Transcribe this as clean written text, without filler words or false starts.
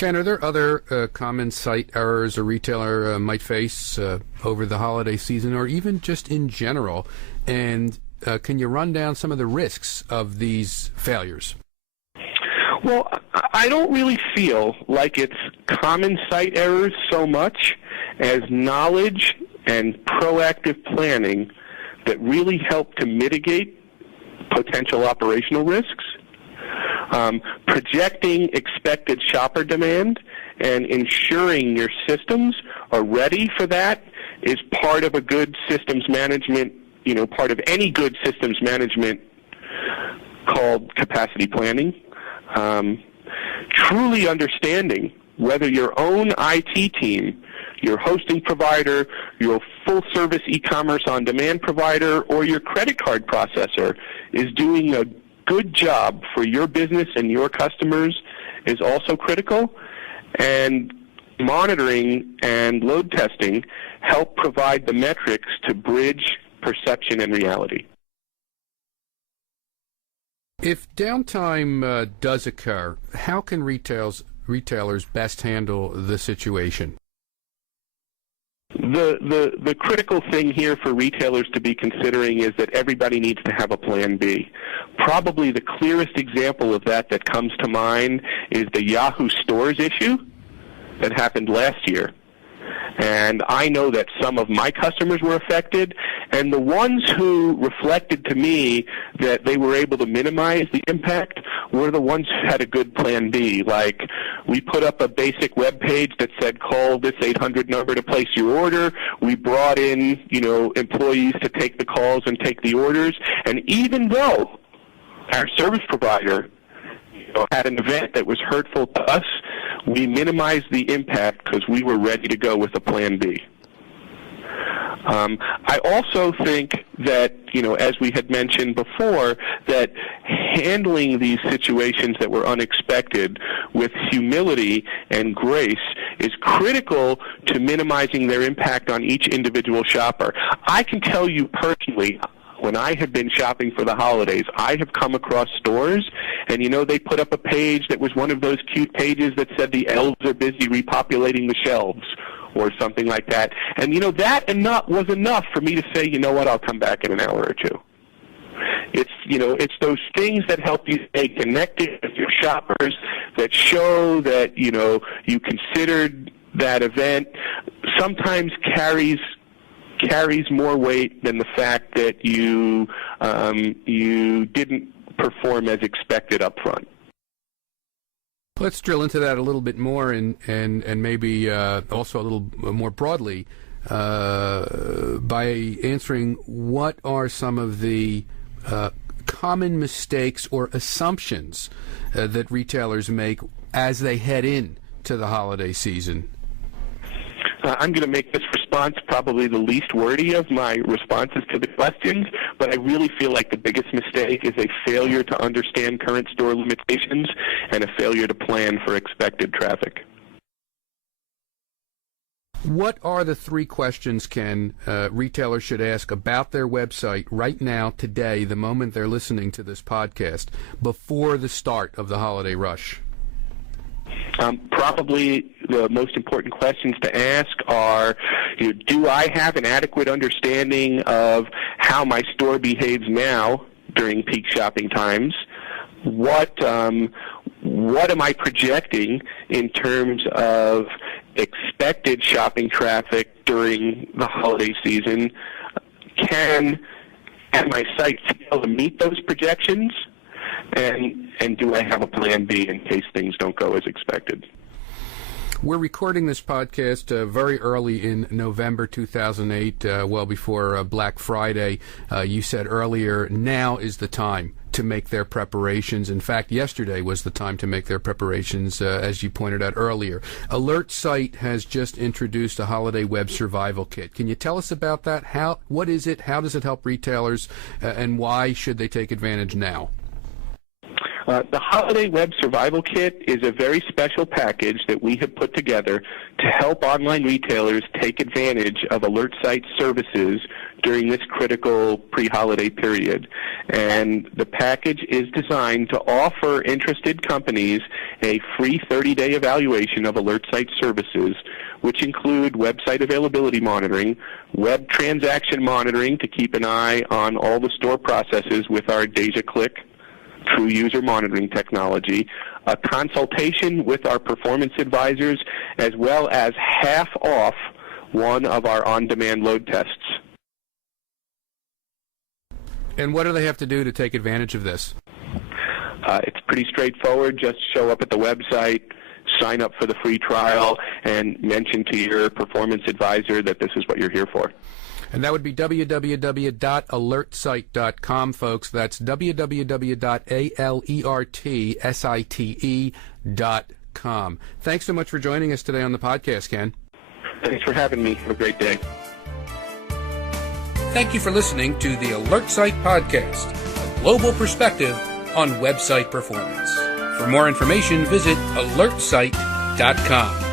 Ken, are there other common site errors a retailer might face over the holiday season or even just in general? And can you run down some of the risks of these failures? Well, I don't really feel like it's common site errors so much as knowledge and proactive planning that really help to mitigate potential operational risks. Projecting expected shopper demand and ensuring your systems are ready for that is part of a good systems management, part of any good systems management called capacity planning. Truly understanding whether your own IT team, your hosting provider, your full-service e-commerce on-demand provider, or your credit card processor is doing a good job for your business and your customers is also critical. And monitoring and load testing help provide the metrics to bridge perception and reality. If downtime does occur, how can retailers best handle the situation? The critical thing here for retailers to be considering is that everybody needs to have a plan B. Probably the clearest example of that comes to mind is the Yahoo Stores issue that happened last year. And I know that some of my customers were affected, and the ones who reflected to me that they were able to minimize the impact were the ones who had a good plan B. Like, we put up a basic web page that said, call this 800 number to place your order. We brought in, employees to take the calls and take the orders. And even though our service provider had an event that was hurtful to us, we minimized the impact because we were ready to go with a plan B. I also think that, as we had mentioned before, that handling these situations that were unexpected with humility and grace is critical to minimizing their impact on each individual shopper. I can tell you personally, when I have been shopping for the holidays, I have come across stores, and they put up a page that was one of those cute pages that said the elves are busy repopulating the shelves or something like that. And, that was enough for me to say, you know what, I'll come back in an hour or two. It's those things that help you stay connected with your shoppers, that show that, you considered that event, sometimes carries more weight than the fact that you didn't perform as expected up front. Let's drill into that a little bit more and maybe also a little more broadly by answering what are some of the common mistakes or assumptions that retailers make as they head in to the holiday season. I'm going to make this response probably the least wordy of my responses to the questions, but I really feel like the biggest mistake is a failure to understand current store limitations and a failure to plan for expected traffic. What are the three questions, Ken, retailers should ask about their website right now, today, the moment they're listening to this podcast, before the start of the holiday rush? Probably the most important questions to ask are, do I have an adequate understanding of how my store behaves now during peak shopping times? What am I projecting in terms of expected shopping traffic during the holiday season? Can my site fail to meet those projections? And do I have a plan B in case things don't go as expected? We're recording this podcast very early in November 2008, well before Black Friday. You said earlier, now is the time to make their preparations. In fact, yesterday was the time to make their preparations, as you pointed out earlier. AlertSite has just introduced a holiday web survival kit. Can you tell us about that? What is it? How does it help retailers? And why should they take advantage now? The Holiday Web Survival Kit is a very special package that we have put together to help online retailers take advantage of AlertSite services during this critical pre-holiday period. And the package is designed to offer interested companies a free 30-day evaluation of AlertSite services, which include website availability monitoring, web transaction monitoring to keep an eye on all the store processes with our DesiaClick True User Monitoring technology, a consultation with our performance advisors, as well as half off one of our on-demand load tests. And what do they have to do to take advantage of this? It's pretty straightforward. Just show up at the website, sign up for the free trial, and mention to your performance advisor that this is what you're here for. And that would be www.alertsite.com, folks. That's www.alertsite.com. Thanks so much for joining us today on the podcast, Ken. Thanks for having me. Have a great day. Thank you for listening to the AlertSite Podcast, a global perspective on website performance. For more information, visit alertsite.com.